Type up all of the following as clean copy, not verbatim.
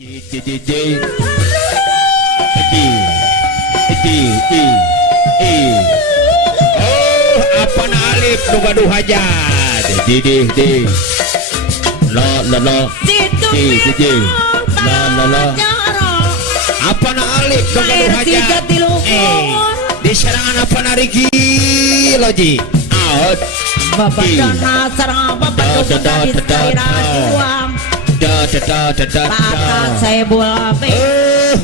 Oh, apa alif nu gaduh hajat. Lo. Apa alif nu gaduh hajat. Di serangan apa nariki loji. Out. Babadana sarang babadu dari sayran Bakat saya bola be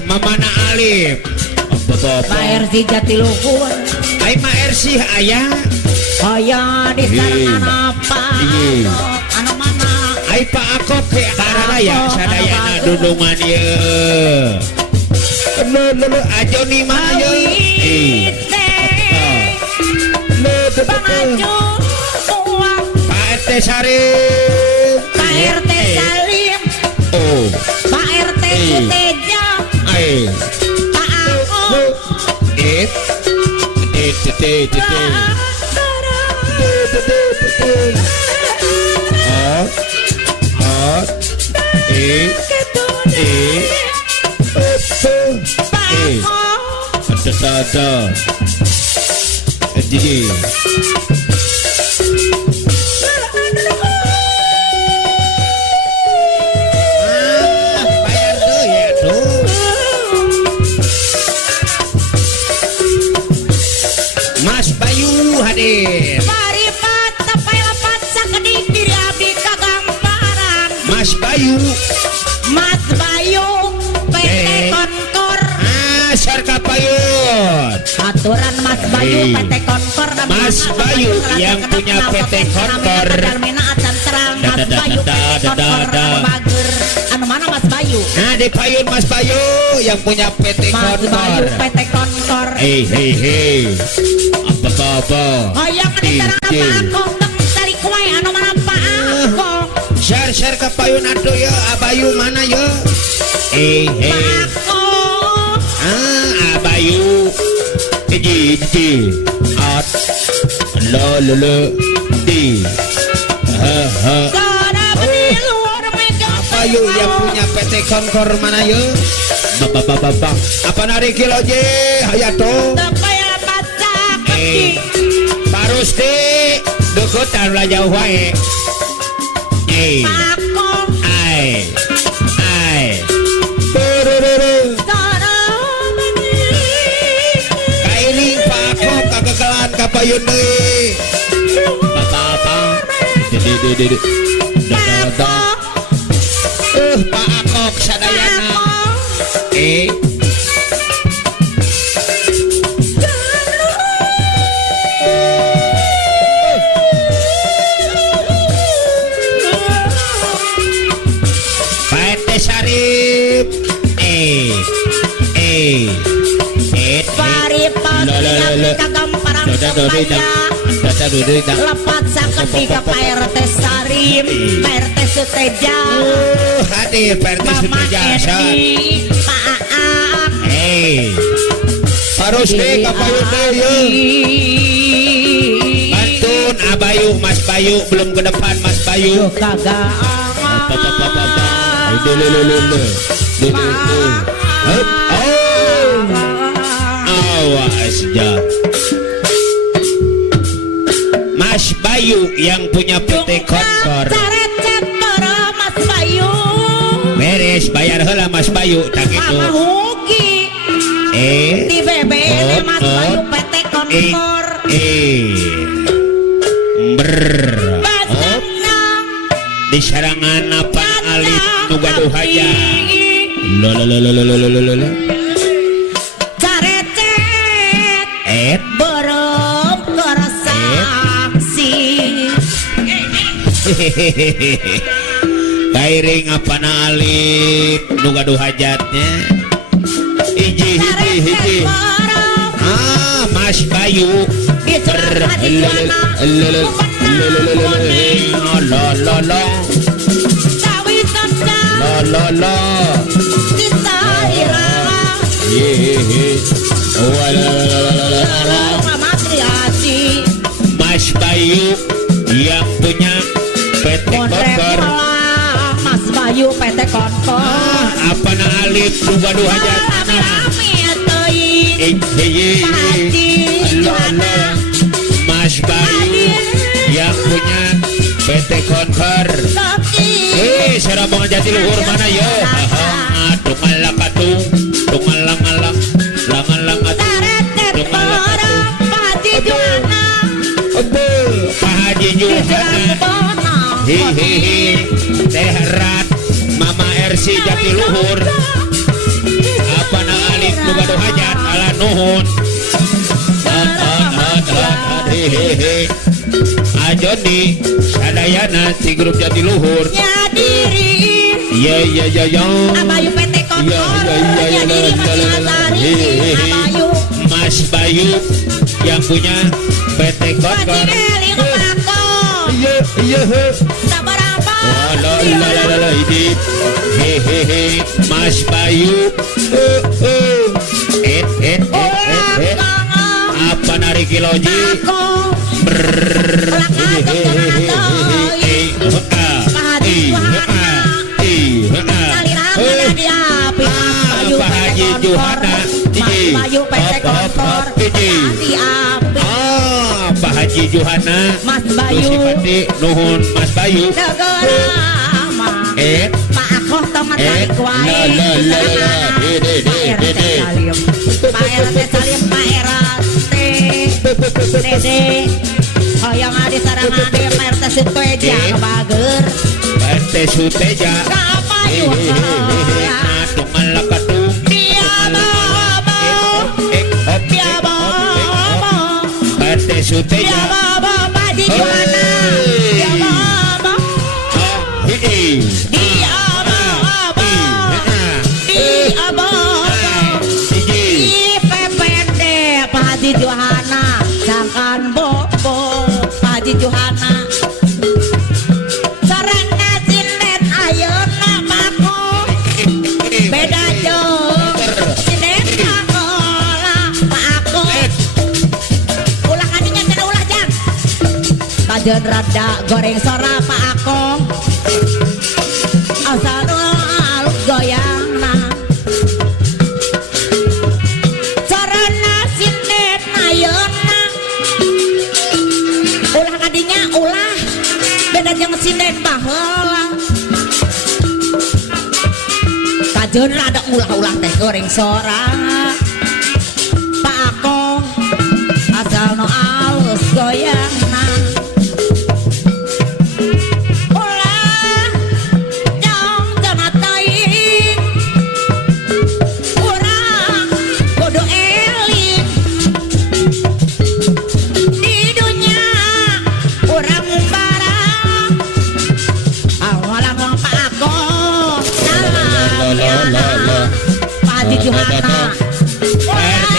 Mamana alif Maer si Jatiluhur Ay maer si ayah Ayah di sarangan apa Anu mana Ay pak akop ke karaya sadayana dudungan ye Lulu ajo ni mana ye Pangaju Pak RT Sarif Pak RT Salim Oh Pak RT Suteja Pak Ako Jadi bayar tuh ya tuh Mas Bayu hadir Paripat tapai lapat sakedik diri abdi kagamparan Mas Bayu Mas Bayu PT Konkor Sarka Payun aturan Mas Bayu PT Konkor Mas Bayu yang punya PT Konkor Mas Bayu PT Konkor Bager anu mana Mas Bayu nah di Payun Mas Bayu yang punya PT Mas Bayu Konkor PT Konkor hei apa oh yang di sarang apa aku dari kue anu mana Pak Ako share ke Payun atuh ya Abayu mana ya Pak Ako Abayu ji at lo di Abayu yang punya PT Konkor mana ya apa narik kilo je hayato Pak Rusdi dukutan lah jauh wae ai kairing Pak Ako kagagalan kapayun deui jadi Pak Ako sadayana Pak Sarif lepat sakit tiga Pak RT Sarim Pak RT Suteja hadir Pak RT Suteja Pak Aak harus deh kapayun deh bantun Abayu Mas Bayu belum ke depan Mas Bayu kagak awas jah Mas Bayu yang punya PT Konkor Mas Bayu beres bayar heula Mas Bayu tak itu Hugi di BBN Mas Bayu PT Konkor di sarangan apa alif nu gaduh haja carecet berem kersaksi kairing apa alif nu gaduh hajatnya hiji Mas Bayu Mas Bayu yang punya PT Konkor Mas Bayu PT Konkor apa alif nu gaduh hajat Mas Bayu yang punya PT Konver Serabang Jatiluhur mana yo tungalang katung tungalang alang langalang atung tungalang Pak Haji Juhana hihihi Tehrat Mama RC Jatiluhur apa na alif nu gaduh hajat ala nuhun hehehe Ajoni sadayana si grup Jatiluhur iya Abayu PT Kontor Abayu Mas Bayu yang punya PT Kontor iya ini hehehe Mas Bayu apa nari kiloji Pak Haji Juhana Pak Haji Juhana Mas Bayu nuhun Mas Bayu Pak Akoh tomat tarik wae Pak RT Salim Pak RT Dede hoyong adi sarangan di Pak RT Suteja kebager Pak RT Suteja kapayu tungal lakatung dia bobo Pak RT Suteja dia bobo Pak Haji Juhana dia bobo Haji Juhana sangkan bobo Haji Juhana sarana sinet ayeuna mako beda jeung sinet makola mako ulah kadinya teh ulah jang kajeun rada goreng sora Pak Akong asal alus goyangna sinden baheula kajeun rada ulah-ulah teh goreng sora Pak Akong asal no alus goyangna ulah jong jangan teuing urang kudu eling di dunya urang Haji Juhana Pak RT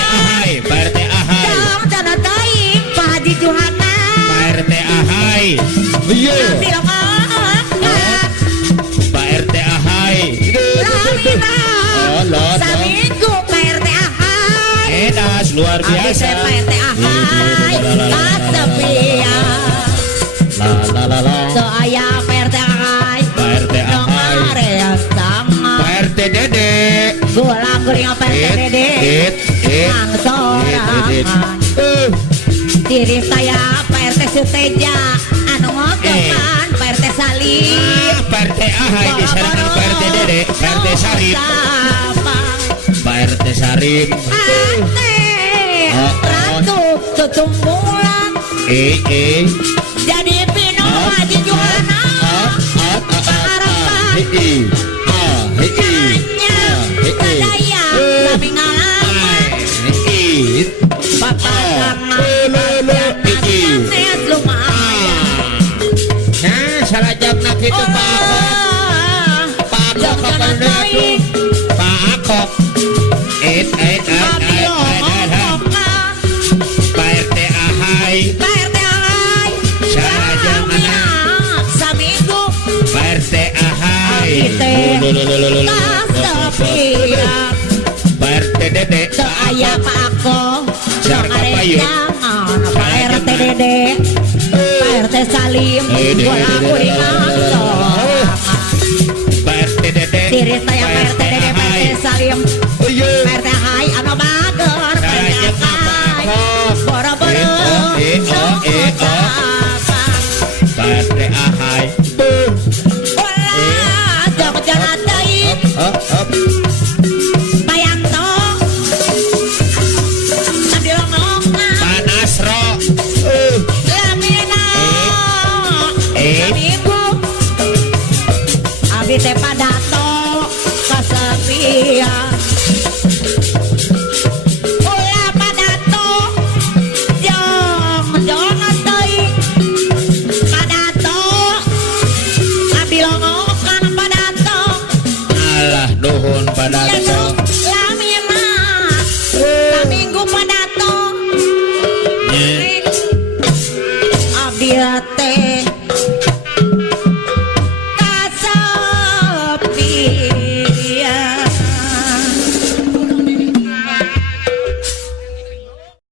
Ahai jangan teuing Pak Haji Juhana Pak RT Ahai Pak RT Ahai saminggu Pak RT Ahai edas luar biasa Pak RT Ahai kasepian so aya Pak RT Ahai Pak RT Ahai Pak RT Dede gula guring Pak RT Dede ang sorangan diri saya Pak RT Suteja anu ngogokan Pak RT Salim Pak RT Ahai disarankan Pak RT Dede Pak RT Sarim Pak RT Sarim Ratu Tutumbulan jadi Pino Haji Juhana harapan hanya sadaya kami ngalaman papasangan nes lumayan salah jamna kitu Pak Akok Pak RT Ahai salah jamna saminggu Pak RT Ahai Pak RT Dede aya Pak Akong Sarka Payu Pak RT Dede Pak RT Salim bola kuringan Pak RT Dede diri saya Pak RT Dede Pak RT Salim Hop. Bayanto Abdi longongan Panas ro. Lamina Minggu Abdi teh padato kasepian ulah padato jong teuing padato Abdi longongan padato Alah duhun pada